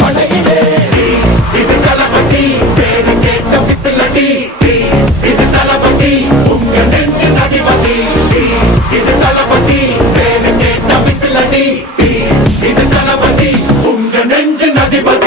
படையிலே இது தளபதி பேரு கேட்ட விசிலடி இது தளபதி உங்க நெஞ்சின் அதிபதி இது தளபதி பேரு கேட்ட விசிலடி இது தளபதி உங்க நெஞ்சின் அதிபதி